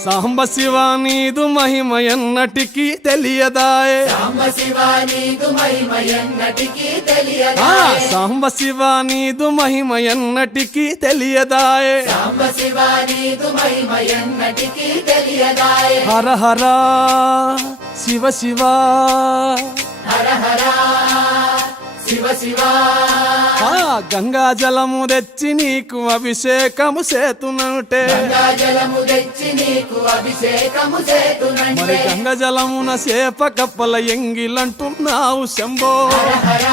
సాంబ శివ నీదు మహిమ ఎన్నటికీ తెలియదాయే సాంబ శివ నీదు మహిమ ఎన్నటికీ తెలియదాయే సాంబ శివ నీదు మహిమ ఎన్నటికీ తెలియదాయే సాంబ శివ నీదు మహిమ ఎన్నటికీ తెలియదాయే హర హర శివ శివ హర హర శివ శివ గంగా జలము తెచ్చి నీకు అభిషేకము చేతునంటే గంగా జలము తెచ్చి నీకు అభిషేకము మరి చేతునంటే గంగ జలమున సేప కప్పల ఎంగిలంటున్నావు శంభో హర హర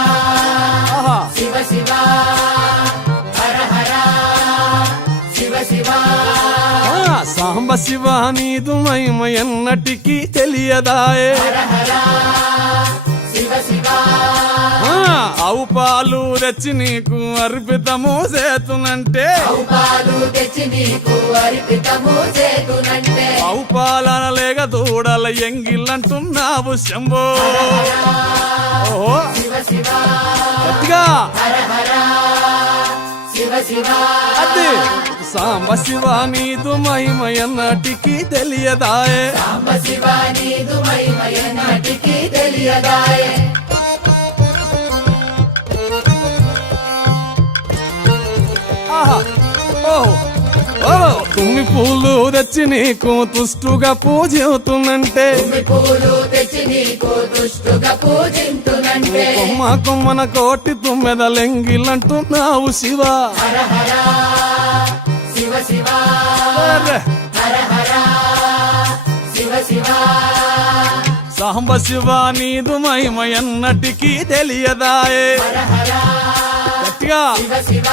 ఆహా. శివ శివ హర హర శివ శివ సాంబ శివ నీదు మహిమ ఎన్నటికీ తెలియదాయే హర హర శివ శివ ఆవు పాలు తెచ్చి నీకు అర్పితము చేతునంటే ఆవు పాలు తెచ్చి నీకు అర్పితము చేతునంటే ఆవు పాలన లేక దూడల ఎంగిలంటున్నావు శంభో ఓహో శివ శివ గట్టిగా హర హర శివ శివ అదే సాంబ శివ నీదు మహిమ ఎన్నటికీ తెలియదాయే సాంబ శివ నీదు మహిమ ఎన్నటికీ తెలియదాయే ఆహా. ఓహో. ఓహో. తుమ్మి పూలు తెచ్చి నీకు తుష్టుగా పూజవుతున్నంటే తుమ్మి పూలు తెచ్చి నీకు దుష్టుగా పూజింతునంటే కొమ్మ కొమ్మన కోటి తుమ్మెదలెంగిలంటున్నావు శివ హర హర శివ శివ అరే. హర హర శివ శివ సాంబ శివ నీదు మహిమ ఎన్నటికీ తెలియదాయే హర హర గట్టిగా శివ శివ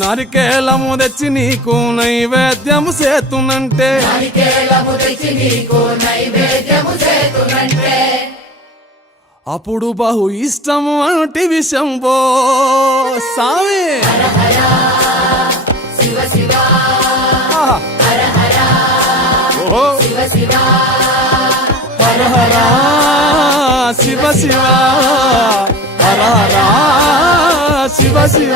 నరికేలము తెచ్చి నీకు నైవేద్యము చేతునంటే నారికేళము తెచ్చి నీకు నైవేద్యము చేతునంటే అప్పుడు బహు ఇష్టము అంటే విషంబో సామి హర హర శివ శివ ఆహా. హర హర ఓహో. శివ శివ హర హర శివ శివ హర హర శివ శివ